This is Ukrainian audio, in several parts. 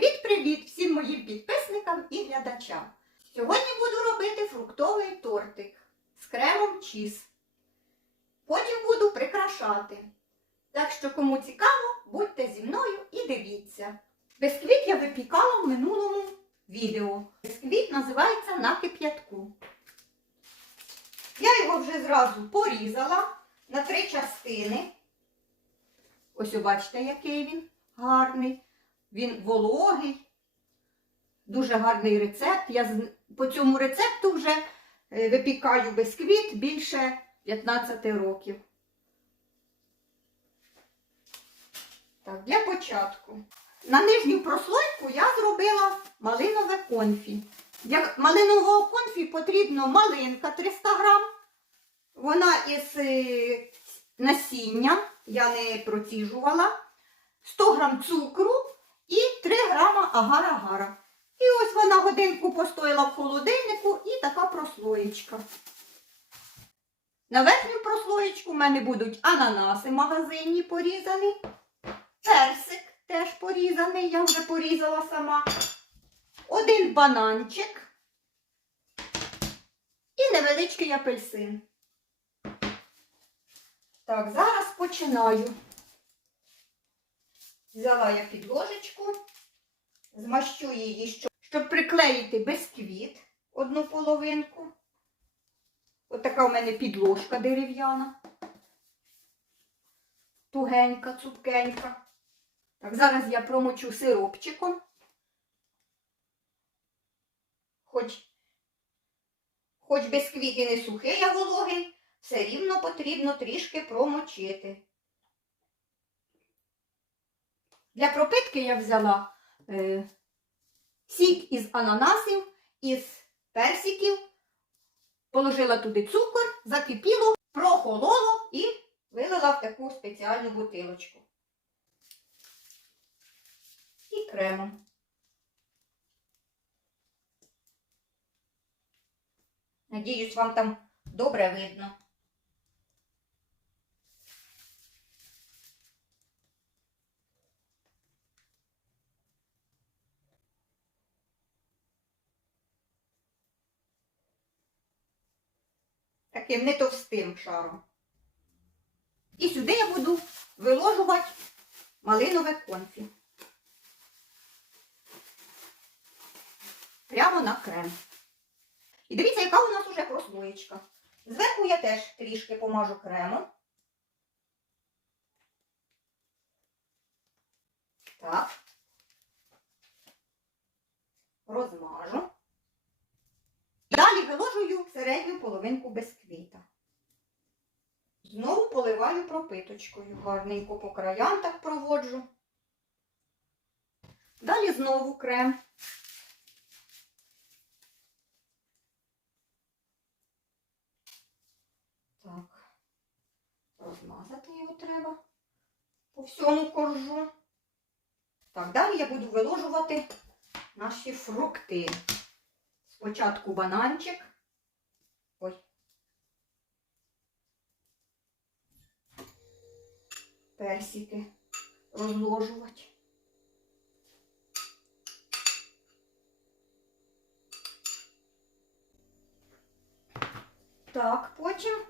Привіт-привіт всім моїм підписникам і глядачам! Сьогодні буду робити фруктовий тортик з кремом чіз. Потім буду прикрашати. Так що, кому цікаво, будьте зі мною і дивіться. Бисквіт я випікала в минулому відео. Бисквіт називається на кип'ятку. Я його вже зразу порізала на три частини. Ось бачите, який він гарний. Він вологий, дуже гарний рецепт. Я по цьому рецепту вже е, випікаю бисквіт більше 15 років. Так, для початку. На нижню прослойку я зробила малинове конфі. Для малинового конфі потрібно малинка 300 грам. Вона із е, насінням, я не проціжувала, 100 грам цукру і 3 грама агар-агара. І ось вона годинку постояла в холодильнику і така прослоєчка. На верхню прослоєчку в мене будуть ананаси магазинні порізані, персик теж порізаний, я вже порізала сама, один бананчик і невеличкий апельсин. Так, зараз починаю. Взяла я підложечку, змащу її, щоб, приклеїти бисквіт одну половинку. Ось така в мене підложка дерев'яна. Тугенька, цупкенька. Так, зараз я промочу сиропчиком. Хоч, хоч бисквіт і не сухий, а вологий, все рівно потрібно трішки промочити. Для пропитки я взяла е, сік із ананасів, із персиків, положила туди цукор, закипіло, прохололо і вилила в таку спеціальну бутилочку. І кремом. Надіюсь, вам там добре видно. Таким не товстим шаром. І сюди я буду виложувати малинове конфі. Прямо на крем. І дивіться, яка у нас уже прослоєчка. Зверху я теж трішки помажу кремом. Так. Розмажу. Далі виложую середню половинку бисквіта. Знову поливаю пропиточкою. Гарненько по краям так проводжу. Далі знову крем. Так, розмазати його треба по всьому коржу. Так, далі я буду виложувати наші фрукти. Спочатку бананчик. Ой. Персики розложувати. Так, потім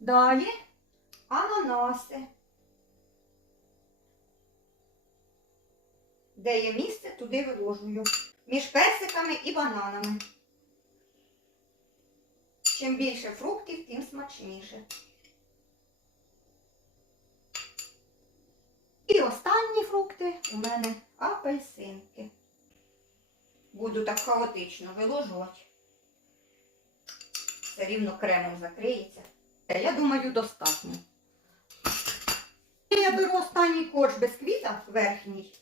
далі ананаси. Де є місце, туди виложую. Між персиками і бананами. Чим більше фруктів, тим смачніше. І останні фрукти у мене апельсинки. Буду так хаотично виложувати. Все рівно кремом закриється. Я думаю, достатньо. Я беру останній корж бисквіта верхній.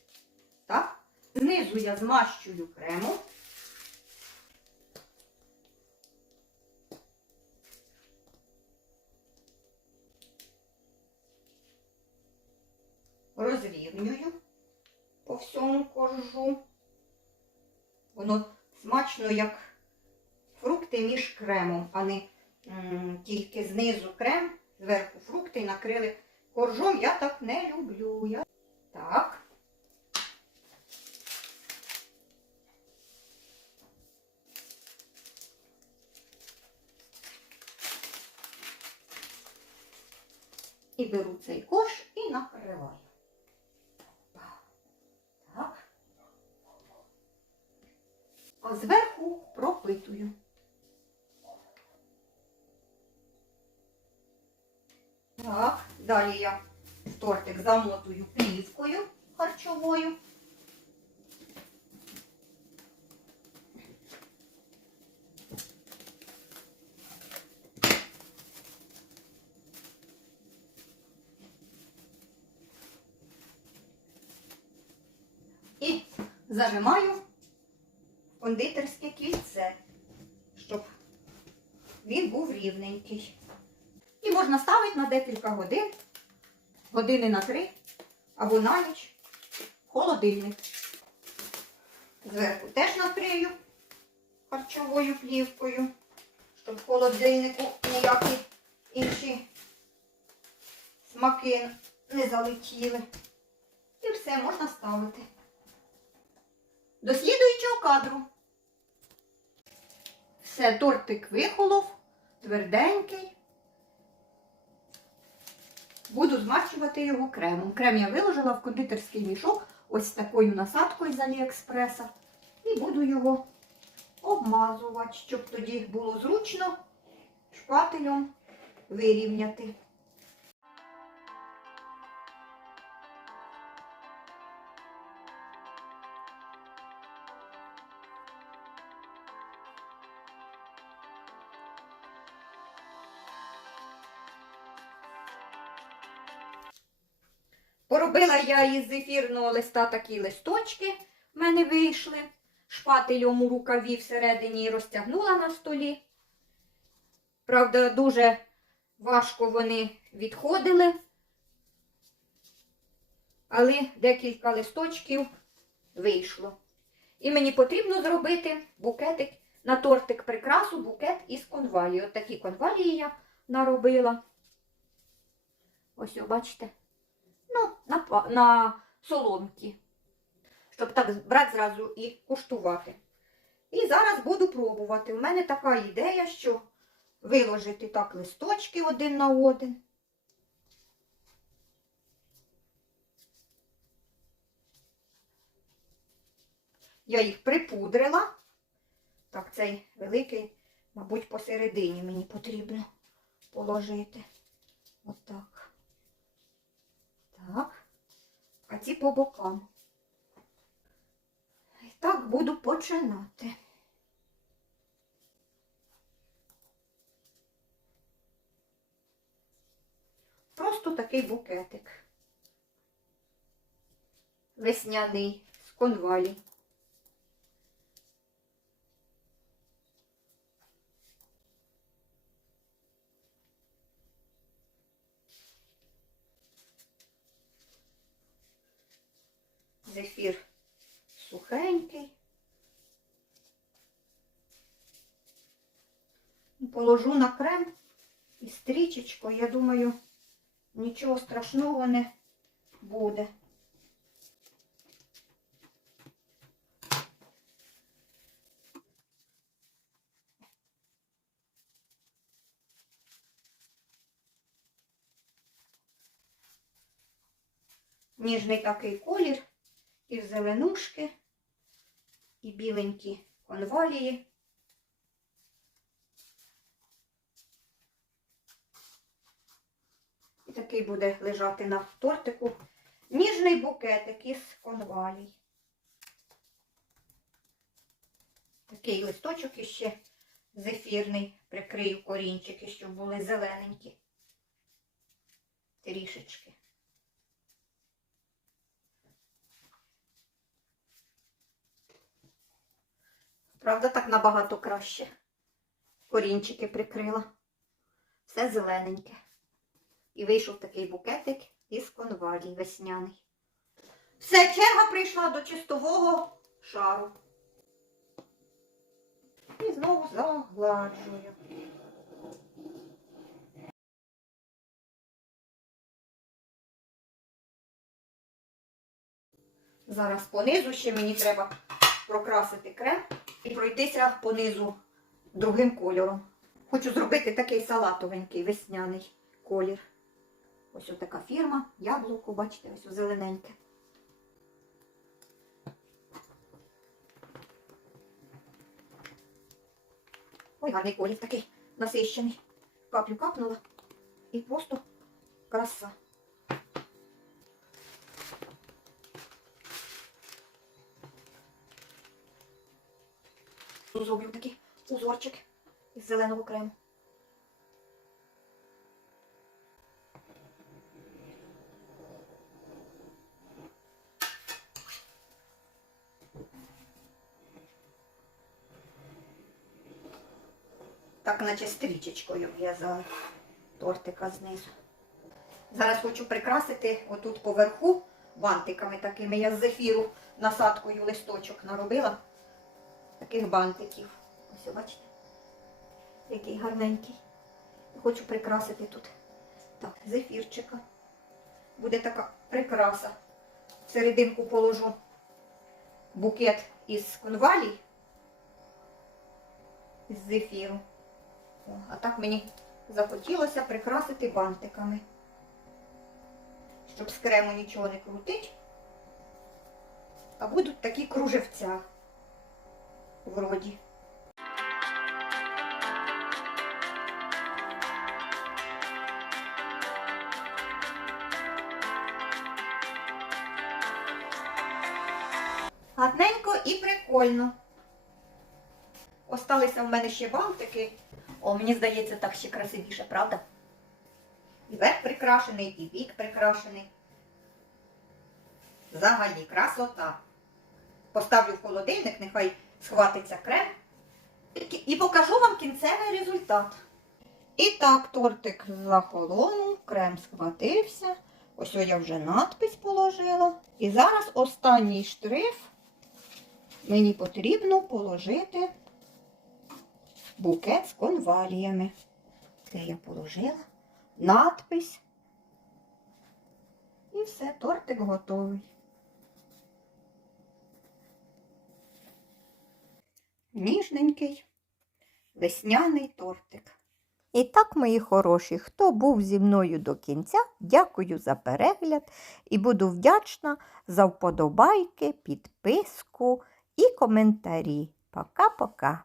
Так? Знизу я змащую кремом. розрівнюю по всьому коржу. Воно смачно, як фрукти між кремом, а не тільки знизу крем, зверху фрукти накрили коржом. Я так не люблю. Я... Так. І беру цей корж і накриваю. Зверху пропитую. Так, далі я тортик замотую плівкою харчовою. І зажимаю кондитерське кільце, щоб він був рівненький. І можна ставити на декілька годин, години на три або на ніч холодильник. Зверху теж накрию харчовою плівкою, щоб в холодильнику ніякі інші смаки не залетіли. І все можна ставити. До слідуючого кадру. Все, тортик вихолов, тверденький. Буду змащувати його кремом. Крем я виложила в кондитерський мішок ось такою насадкою з Аліекспреса. І буду його обмазувати, щоб тоді було зручно шпателем вирівняти. Поробила я із ефірного листа такі листочки в мене вийшли. Шпателем у рукаві всередині розтягнула на столі. Правда, дуже важко вони відходили, але декілька листочків вийшло. І мені потрібно зробити букетик на тортик прикрасу, букет із конвалії. От такі конвалії я наробила. Ось, бачите на, на соломки. Щоб так брати зразу і куштувати. І зараз буду пробувати. У мене така ідея, що виложити так листочки один на один. Я їх припудрила. Так, цей великий, мабуть, посередині мені потрібно положити. Отак. Так. А ці по бокам. І так буду починати. Просто такий букетик. Весняний з конвалі. Зефір сухенький. Положу на крем і стрічечкою, я думаю, нічого страшного не буде. Ніжний такий колір, і зеленушки, і біленькі конвалії. І такий буде лежати на тортику ніжний букетик із конвалій. Такий листочок іще зефірний, прикрию корінчики, щоб були зелененькі. Трішечки. Правда, так набагато краще. Корінчики прикрила. Все зелененьке. І вийшов такий букетик із конвалій весняний. Все, черга прийшла до чистового шару. І знову загладжую. Зараз понизу ще мені треба прокрасити крем і пройтися понизу другим кольором. Хочу зробити такий салатовенький весняний колір. Ось така фірма, яблуко, бачите, ось зелененьке. Ой, гарний колір такий насищений. Каплю капнула і просто краса. Зроблю такий узорчик із зеленого крему. Так, наче стрічечкою в'язала тортика знизу. Зараз хочу прикрасити отут поверху бантиками такими. Я з зефіру насадкою листочок наробила. Таких бантиків. Ось, бачите, який гарненький. Хочу прикрасити тут. Так, зефірчика. Буде така прикраса. В серединку положу букет із конвалій. Із зефіру. О, а так мені захотілося прикрасити бантиками. Щоб з крему нічого не крутить. А будуть такі кружевця вроді. Гарненько і прикольно. Осталися в мене ще бантики. О, мені здається, так ще красивіше, правда? І верх прикрашений, і бік прикрашений. Взагалі красота. Поставлю в холодильник, нехай схватиться крем. І- покажу вам кінцевий результат. І так, тортик захолонув, крем схватився. Ось я вже надпись положила. І зараз останній штрих. Мені потрібно положити букет з конваліями. Це я положила надпись. І все, тортик готовий. Ніжненький весняний тортик. І так, мої хороші, хто був зі мною до кінця, дякую за перегляд і буду вдячна за вподобайки, підписку і коментарі. Пока-пока.